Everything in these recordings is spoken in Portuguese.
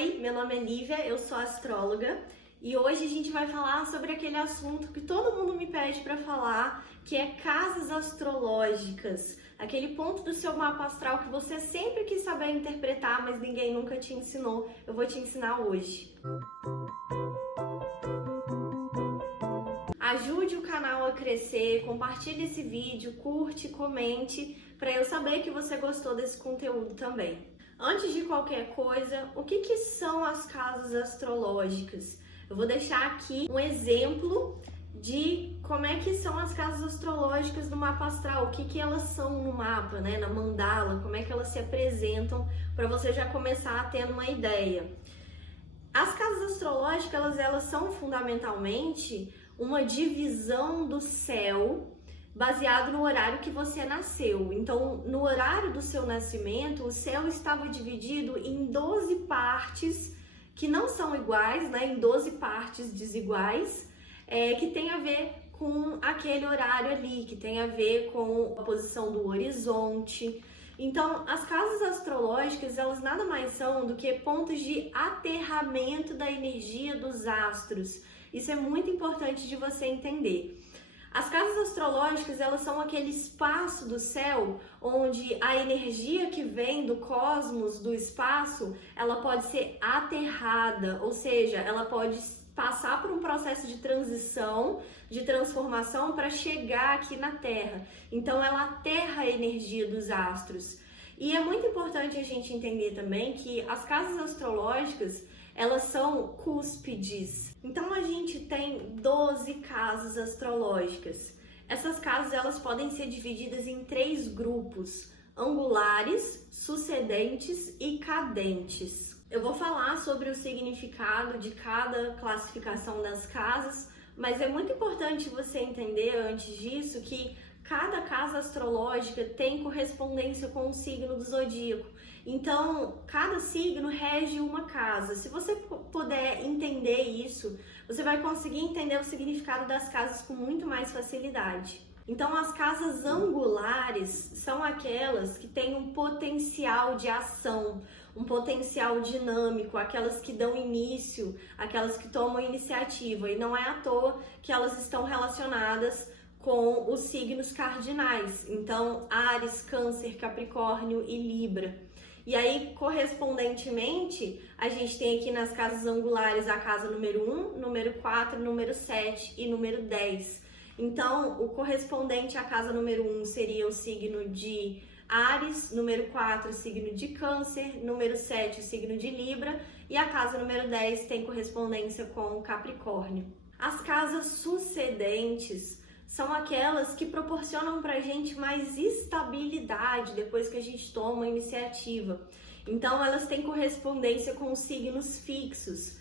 Oi, meu nome é Lívia, eu sou astróloga e hoje a gente vai falar sobre aquele assunto que todo mundo me pede para falar, que é casas astrológicas, aquele ponto do seu mapa astral que você sempre quis saber interpretar, mas ninguém nunca te ensinou. Eu vou te ensinar hoje. Ajude o canal a crescer, compartilhe esse vídeo, curte, comente, para eu saber que você gostou desse conteúdo também. Antes de qualquer coisa, o que são as casas astrológicas? Eu vou deixar aqui um exemplo de como é que são as casas astrológicas no mapa astral, o que elas são no mapa, né, na mandala, como é que elas se apresentam, para você já começar a ter uma ideia. As casas astrológicas, elas são fundamentalmente uma divisão do céu baseado no horário que você nasceu. Então, no horário do seu nascimento, o céu estava dividido em 12 partes que não são iguais, né? Em 12 partes desiguais, que tem a ver com aquele horário ali, que tem a ver com a posição do horizonte. Então, as casas astrológicas, elas nada mais são do que pontos de aterramento da energia dos astros. Isso é muito importante de você entender. As casas astrológicas, elas são aquele espaço do céu onde a energia que vem do cosmos, do espaço, ela pode ser aterrada, ou seja, ela pode passar por um processo de transição, de transformação para chegar aqui na Terra. Então, ela aterra a energia dos astros. E é muito importante a gente entender também que as casas astrológicas, elas são cúspides. Então a gente tem 12 casas astrológicas. Essas casas, elas podem ser divididas em 3 grupos: angulares, sucedentes e cadentes. Eu vou falar sobre o significado de cada classificação das casas, mas é muito importante você entender antes disso que cada casa astrológica tem correspondência com o signo do zodíaco. Então, cada signo rege uma casa. Se você puder entender isso, você vai conseguir entender o significado das casas com muito mais facilidade. Então, as casas angulares são aquelas que têm um potencial de ação, um potencial dinâmico, aquelas que dão início, aquelas que tomam iniciativa. E não é à toa que elas estão relacionadas com os signos cardinais. Então, Áries, Câncer, Capricórnio e Libra. E aí, correspondentemente, a gente tem aqui nas casas angulares a casa número 1, número 4, número 7 e número 10. Então, o correspondente à casa número 1 seria o signo de Áries, número 4, o signo de Câncer, número 7, o signo de Libra, e a casa número 10 tem correspondência com o Capricórnio. As casas sucedentes são aquelas que proporcionam pra gente mais estabilidade depois que a gente toma a iniciativa. Então, elas têm correspondência com os signos fixos: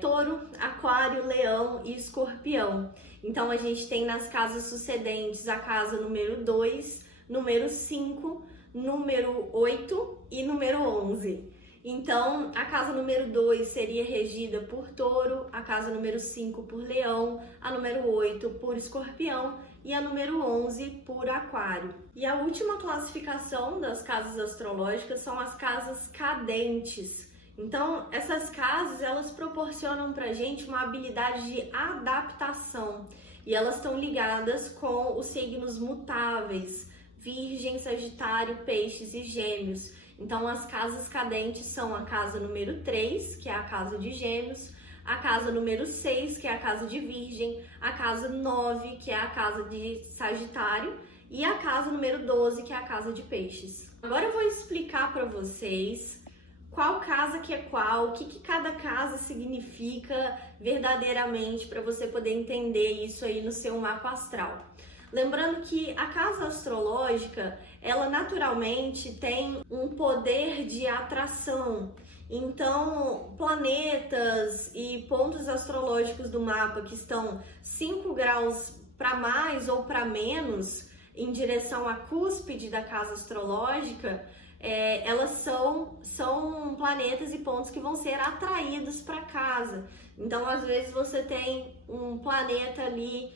Touro, Aquário, Leão e Escorpião. Então, a gente tem nas casas sucedentes a casa número 2, número 5, número 8 e número 11. Então, a casa número 2 seria regida por Touro, a casa número 5 por Leão, a número 8 por Escorpião e a número 11 por Aquário. E a última classificação das casas astrológicas são as casas cadentes. Então, essas casas, elas proporcionam pra gente uma habilidade de adaptação e elas estão ligadas com os signos mutáveis: Virgem, Sagitário, Peixes e Gêmeos. Então, as casas cadentes são a casa número 3, que é a casa de Gêmeos, a casa número 6, que é a casa de Virgem, a casa 9, que é a casa de Sagitário, e a casa número 12, que é a casa de Peixes. Agora eu vou explicar para vocês qual casa que é qual, o que cada casa significa verdadeiramente, para você poder entender isso aí no seu mapa astral. Lembrando que a casa astrológica, ela naturalmente tem um poder de atração. Então, planetas e pontos astrológicos do mapa que estão 5 graus para mais ou para menos em direção à cúspide da casa astrológica, elas são planetas e pontos que vão ser atraídos para casa. Então, às vezes, você tem um planeta ali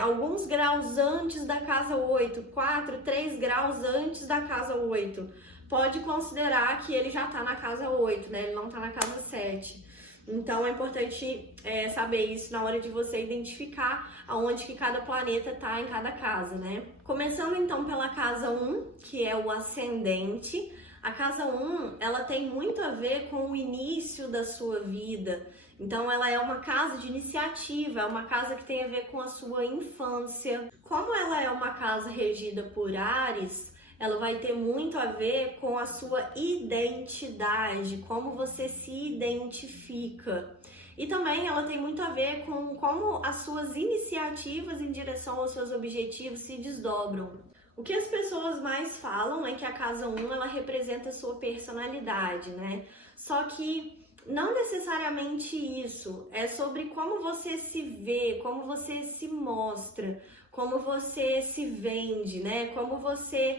alguns graus antes da casa 8, 4, 3 graus antes da casa 8. pode considerar que ele já tá na casa 8, né? Ele não tá na casa 7. Então é importante saber isso na hora de você identificar aonde que cada planeta tá em cada casa, né? Começando então pela casa 1, que é o ascendente. A casa 1, ela tem muito a ver com o início da sua vida. Então ela é uma casa de iniciativa, é uma casa que tem a ver com a sua infância. Como ela é uma casa regida por Áries, ela vai ter muito a ver com a sua identidade, como você se identifica. E também ela tem muito a ver com como as suas iniciativas em direção aos seus objetivos se desdobram. O que as pessoas mais falam é que a casa 1 ela representa a sua personalidade, né? Só que não necessariamente isso, é sobre como você se vê, como você se mostra, como você se vende, né? Como você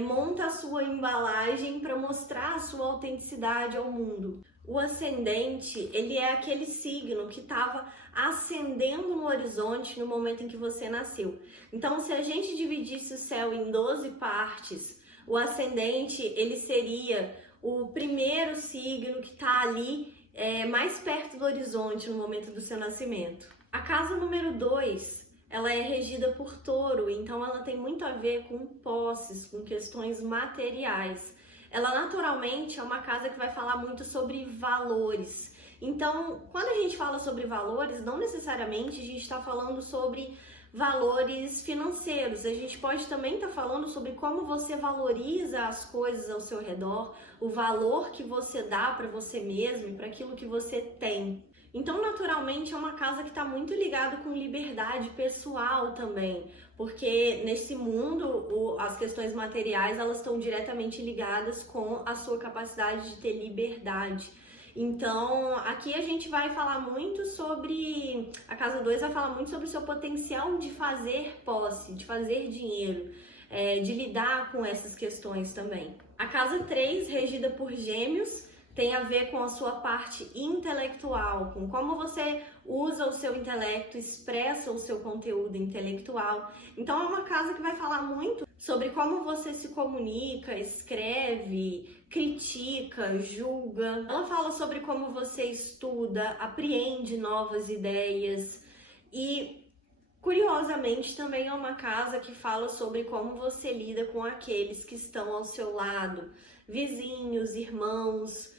monta a sua embalagem para mostrar a sua autenticidade ao mundo. O ascendente, ele é aquele signo que estava ascendendo no horizonte no momento em que você nasceu. Então, se a gente dividisse o céu em 12 partes, o ascendente, ele seria o primeiro signo que está ali mais perto do horizonte no momento do seu nascimento. A casa número 2, ela é regida por Touro, então ela tem muito a ver com posses, com questões materiais. Ela naturalmente é uma casa que vai falar muito sobre valores. Então, quando a gente fala sobre valores, não necessariamente a gente está falando sobre valores financeiros. A gente pode também estar falando sobre como você valoriza as coisas ao seu redor, o valor que você dá para você mesmo e para aquilo que você tem. Então, naturalmente, é uma casa que está muito ligada com liberdade pessoal também, porque nesse mundo, as questões materiais, elas estão diretamente ligadas com a sua capacidade de ter liberdade. Então, aqui a gente vai falar muito sobre, a casa 2 vai falar muito sobre o seu potencial de fazer posse, de fazer dinheiro, de lidar com essas questões também. A casa 3, regida por Gêmeos, tem a ver com a sua parte intelectual, com como você usa o seu intelecto, expressa o seu conteúdo intelectual. Então é uma casa que vai falar muito sobre como você se comunica, escreve, critica, julga. Ela fala sobre como você estuda, apreende novas ideias e, curiosamente, também é uma casa que fala sobre como você lida com aqueles que estão ao seu lado, vizinhos, irmãos.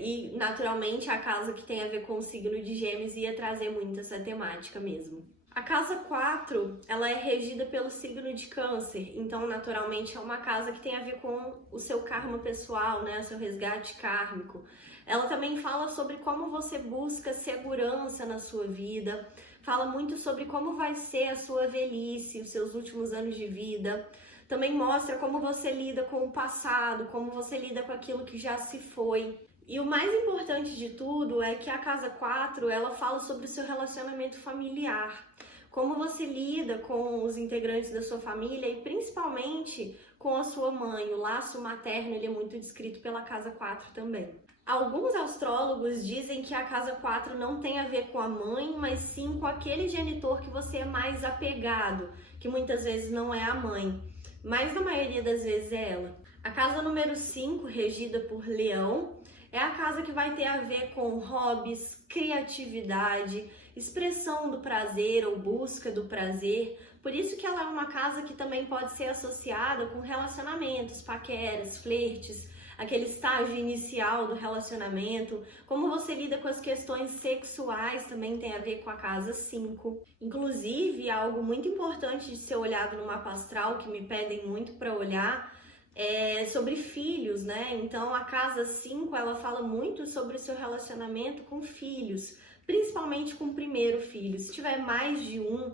E naturalmente a casa que tem a ver com o signo de Gêmeos ia trazer muito essa temática mesmo. A casa 4, ela é regida pelo signo de Câncer, então naturalmente é uma casa que tem a ver com o seu karma pessoal, né, o seu resgate kármico. Ela também fala sobre como você busca segurança na sua vida, fala muito sobre como vai ser a sua velhice, os seus últimos anos de vida. Também mostra como você lida com o passado, como você lida com aquilo que já se foi. E o mais importante de tudo é que a casa 4, ela fala sobre o seu relacionamento familiar. Como você lida com os integrantes da sua família e principalmente com a sua mãe. O laço materno, ele é muito descrito pela casa 4 também. Alguns astrólogos dizem que a casa 4 não tem a ver com a mãe, mas sim com aquele genitor que você é mais apegado, que muitas vezes não é a mãe, mas na maioria das vezes é ela. A casa número 5, regida por Leão, é a casa que vai ter a ver com hobbies, criatividade, expressão do prazer ou busca do prazer. Por isso que ela é uma casa que também pode ser associada com relacionamentos, paqueras, flertes, aquele estágio inicial do relacionamento. Como você lida com as questões sexuais também tem a ver com a casa 5. Inclusive, algo muito importante de ser olhado no mapa astral, que me pedem muito para olhar, é sobre filhos, né? Então, a casa 5, ela fala muito sobre o seu relacionamento com filhos, principalmente com o primeiro filho. Se tiver mais de um,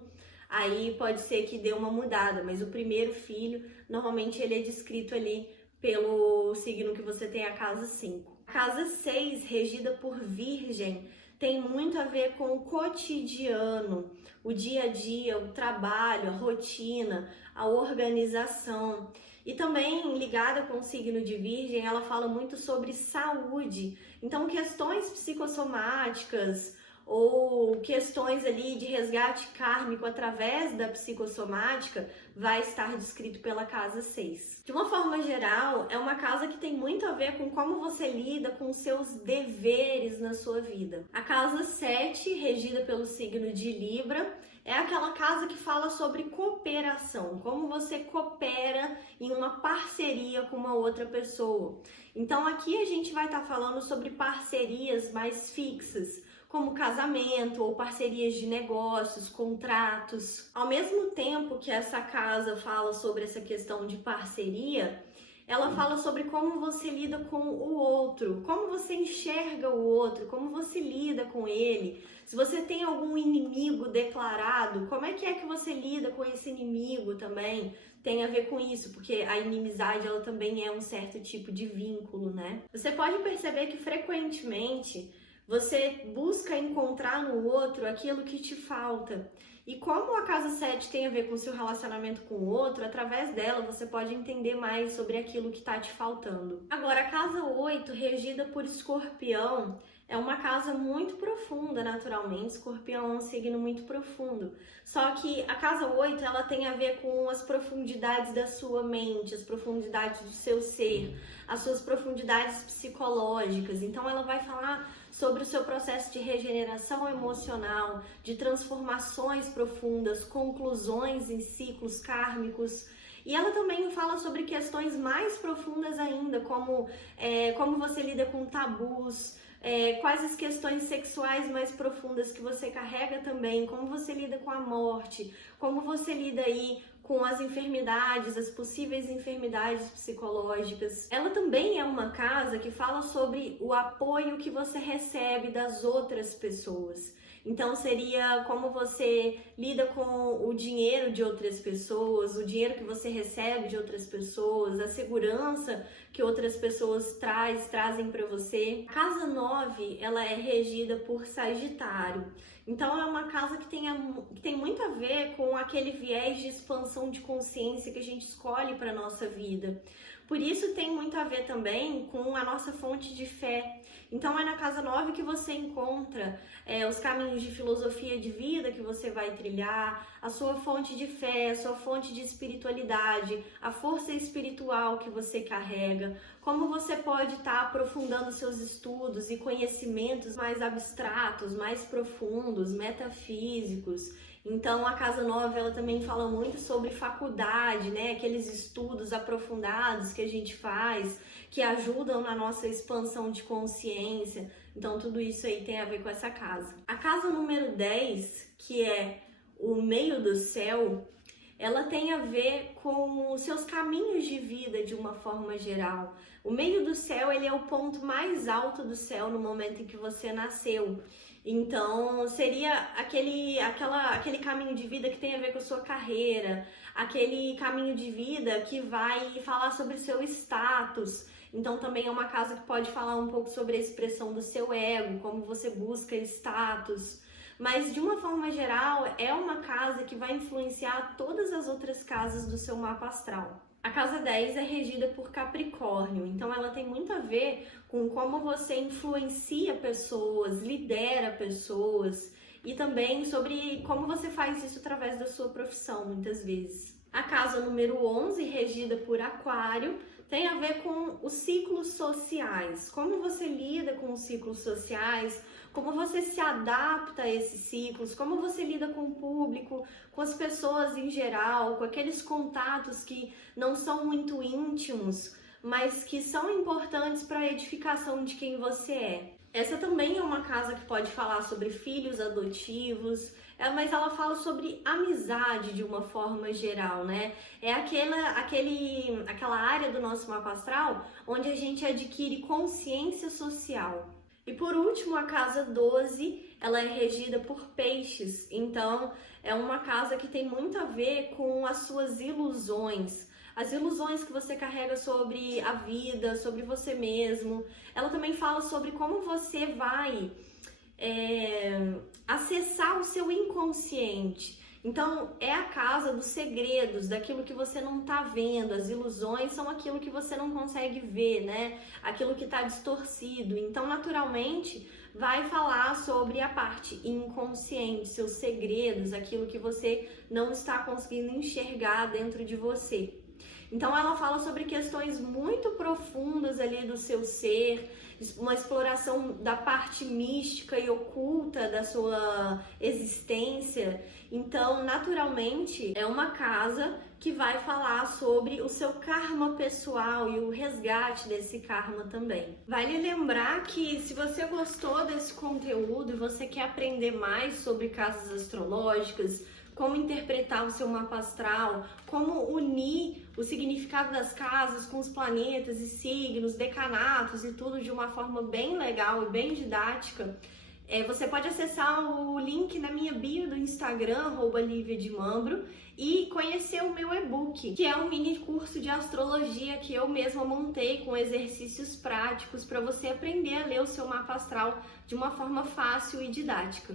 aí pode ser que dê uma mudada, mas o primeiro filho, normalmente ele é descrito ali pelo signo que você tem, a casa 5. A casa 6, regida por Virgem, tem muito a ver com o cotidiano, o dia a dia, o trabalho, a rotina, a organização. E também ligada com o signo de Virgem, ela fala muito sobre saúde. Então, questões psicossomáticas ou questões ali de resgate kármico através da psicossomática vai estar descrito pela casa 6. De uma forma geral, é uma casa que tem muito a ver com como você lida com os seus deveres na sua vida. A casa 7, regida pelo signo de Libra, é aquela casa que fala sobre cooperação, como você coopera em uma parceria com uma outra pessoa. Então aqui a gente vai estar falando sobre parcerias mais fixas, como casamento ou parcerias de negócios, contratos. Ao mesmo tempo que essa casa fala sobre essa questão de parceria, ela fala sobre como você lida com o outro, como você enxerga o outro, como você lida com ele. Se você tem algum inimigo declarado, como é que você lida com esse inimigo também? Tem a ver com isso, porque a inimizade ela também é um certo tipo de vínculo, né? Você pode perceber que frequentemente você busca encontrar no outro aquilo que te falta. E como a casa 7 tem a ver com o seu relacionamento com o outro, através dela você pode entender mais sobre aquilo que está te faltando. Agora, a casa 8, regida por Escorpião, é uma casa muito profunda, naturalmente. Escorpião é um signo muito profundo. Só que a casa 8, ela tem a ver com as profundidades da sua mente, as profundidades do seu ser, as suas profundidades psicológicas. Então, ela vai falar sobre o seu processo de regeneração emocional, de transformações profundas, conclusões em ciclos kármicos. E ela também fala sobre questões mais profundas ainda, como você lida com tabus, quais as questões sexuais mais profundas que você carrega também, como você lida com a morte, como você lida aí com as enfermidades, as possíveis enfermidades psicológicas. Ela também é uma casa que fala sobre o apoio que você recebe das outras pessoas. Então seria como você lida com o dinheiro de outras pessoas, o dinheiro que você recebe de outras pessoas, a segurança que outras pessoas trazem para você. A casa 9, ela é regida por Sagitário. Então é uma casa que tem muito a ver com aquele viés de expansão de consciência que a gente escolhe para a nossa vida. Por isso tem muito a ver também com a nossa fonte de fé. Então é na casa 9 que você encontra os caminhos de filosofia de vida que você vai trilhar, a sua fonte de fé, a sua fonte de espiritualidade, a força espiritual que você carrega, como você pode estar aprofundando seus estudos e conhecimentos mais abstratos, mais profundos, metafísicos. Então a casa 9 ela também fala muito sobre faculdade, né? Aqueles estudos aprofundados que a gente faz, que ajudam na nossa expansão de consciência. Então tudo isso aí tem a ver com essa casa. A casa número 10, que é o meio do céu, ela tem a ver com os seus caminhos de vida de uma forma geral. O meio do céu, ele é o ponto mais alto do céu no momento em que você nasceu. Então, seria aquele caminho de vida que tem a ver com a sua carreira, aquele caminho de vida que vai falar sobre o seu status. Então, também é uma casa que pode falar um pouco sobre a expressão do seu ego, como você busca status. Mas, de uma forma geral, é uma casa que vai influenciar todas as outras casas do seu mapa astral. A casa 10 é regida por Capricórnio, então ela tem muito a ver com como você influencia pessoas, lidera pessoas e também sobre como você faz isso através da sua profissão, muitas vezes. A casa número 11, regida por Aquário, tem a ver com os ciclos sociais, como você lida com os ciclos sociais, como você se adapta a esses ciclos, como você lida com o público, com as pessoas em geral, com aqueles contatos que não são muito íntimos, mas que são importantes para a edificação de quem você é. Essa também é uma casa que pode falar sobre filhos adotivos, mas ela fala sobre amizade de uma forma geral, né? É aquela área do nosso mapa astral onde a gente adquire consciência social. E por último, a casa 12, ela é regida por Peixes, então é uma casa que tem muito a ver com as suas ilusões. As ilusões que você carrega sobre a vida, sobre você mesmo. Ela também fala sobre como você vai acessar o seu inconsciente. Então, é a casa dos segredos, daquilo que você não tá vendo. As ilusões são aquilo que você não consegue ver, né? Aquilo que tá distorcido. Então, naturalmente, vai falar sobre a parte inconsciente, seus segredos, aquilo que você não está conseguindo enxergar dentro de você. Então ela fala sobre questões muito profundas ali do seu ser, uma exploração da parte mística e oculta da sua existência. Então, naturalmente, é uma casa que vai falar sobre o seu karma pessoal e o resgate desse karma também. Vale lembrar que se você gostou desse conteúdo e você quer aprender mais sobre casas astrológicas, como interpretar o seu mapa astral, como unir o significado das casas com os planetas e signos, decanatos e tudo de uma forma bem legal e bem didática, você pode acessar o link na minha bio do Instagram, @liviademambro, e conhecer o meu e-book, que é um mini curso de astrologia que eu mesma montei com exercícios práticos para você aprender a ler o seu mapa astral de uma forma fácil e didática.